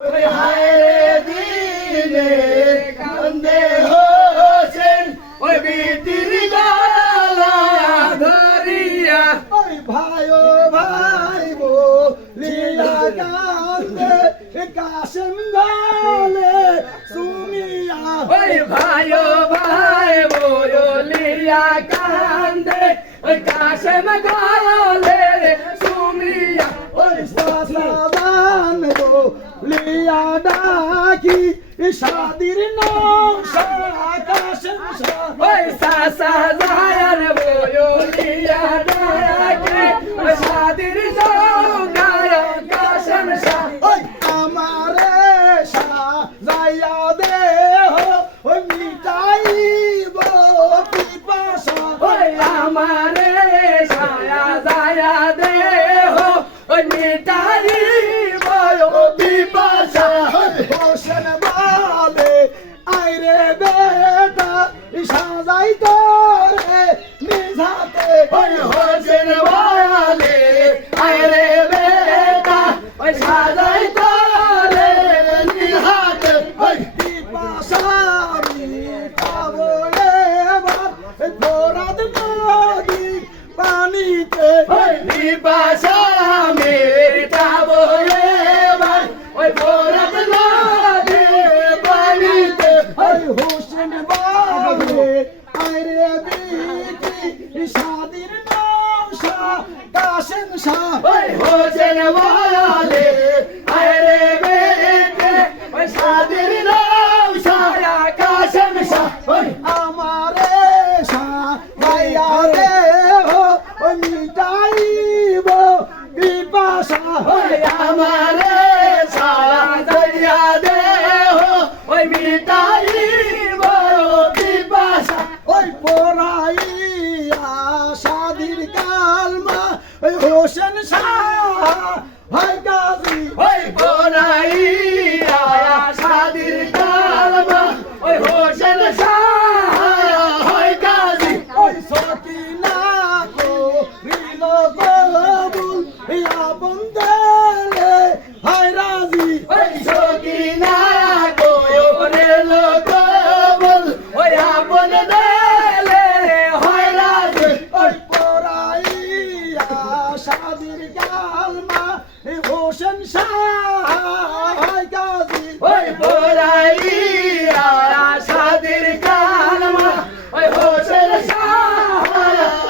হায়রে দিলে কান্দে হোসেন ওই বিটির গলা ধরিয়া ওই ভাই ও ভাই বলিয়া কান্দে কাশেম গলে সুমিয়া ওই ভাই ও ভাই বলিয়া কান্দে ওই কাশেম গলে সুমিয়া ওই সাসাদান বলিয়া ডাকি শাদির নকশা কাশেম শাহ ওই সাসা জায়ার বলিয়া ডাকে ওই শাদির জোগায় কাশেম শাহ ওই আমারে সাজাইয়া দে ওই মিটাইব পিপাসা ওই আমারে সায়া জায়া দে হো ওই মিটারি বয় পিপাসা হোসেন বালে আইরে বেটা সাজাই তোরে নিজাতে ওই হোসেন ওয়ালে আরে বেটা ওই সাজাই তোরে নিহাত ওই পিপাসা মিটাবো এবার ফোরাদ নদী পানিতে ওই পিপাসা মেটাবো এবার ওই ভোরাত নদী পানিতে ওই হোসেন বালে আইরে বিটি শাদির নকশা কাশেম শাহ ওই হোসেন ওয়ালে আরে বেটে ওই সাদির নাম সায়া কাশেম শাহ ওই আমারে সাজাইয়া দে ওই মিটাইব পিপাসা ওই আমারে সায়া দয়া দে হো ওই মিটাই পিপাসা ওই পড়াইয়া শাদির কালমা ওই হোসেন শাহ হাই গাজী ওই বোনাইয়া সাদির কালমা ওই হোসেন শাহ হয় গাজী ওই সকিনা করিল কবুল ইয়া বন্দেলে হাই রাজি ওই সকিনা কোরে লোকবল ওই আপন দেলে হয় রাজি ওই পড়াইয়া শাদির কালমা হোসেন শাহ হাই গাজী ওই বোনাইয়া সাদির কালমা ওই হোসেন শাহ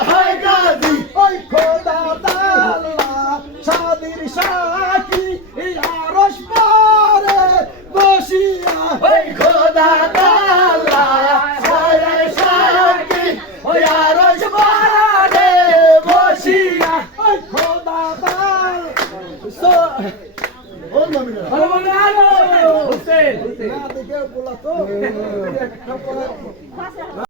হয় গাজী ওই খোদা তাআলা শাদির সাকি আরশ পারে বসিয়া ওই খোদা তাআলা সারা সাকি ওই আরশ পারে বসিয়া ওই খোদা তাআলা ও নমিনা হোসেন না দেখে বলা তো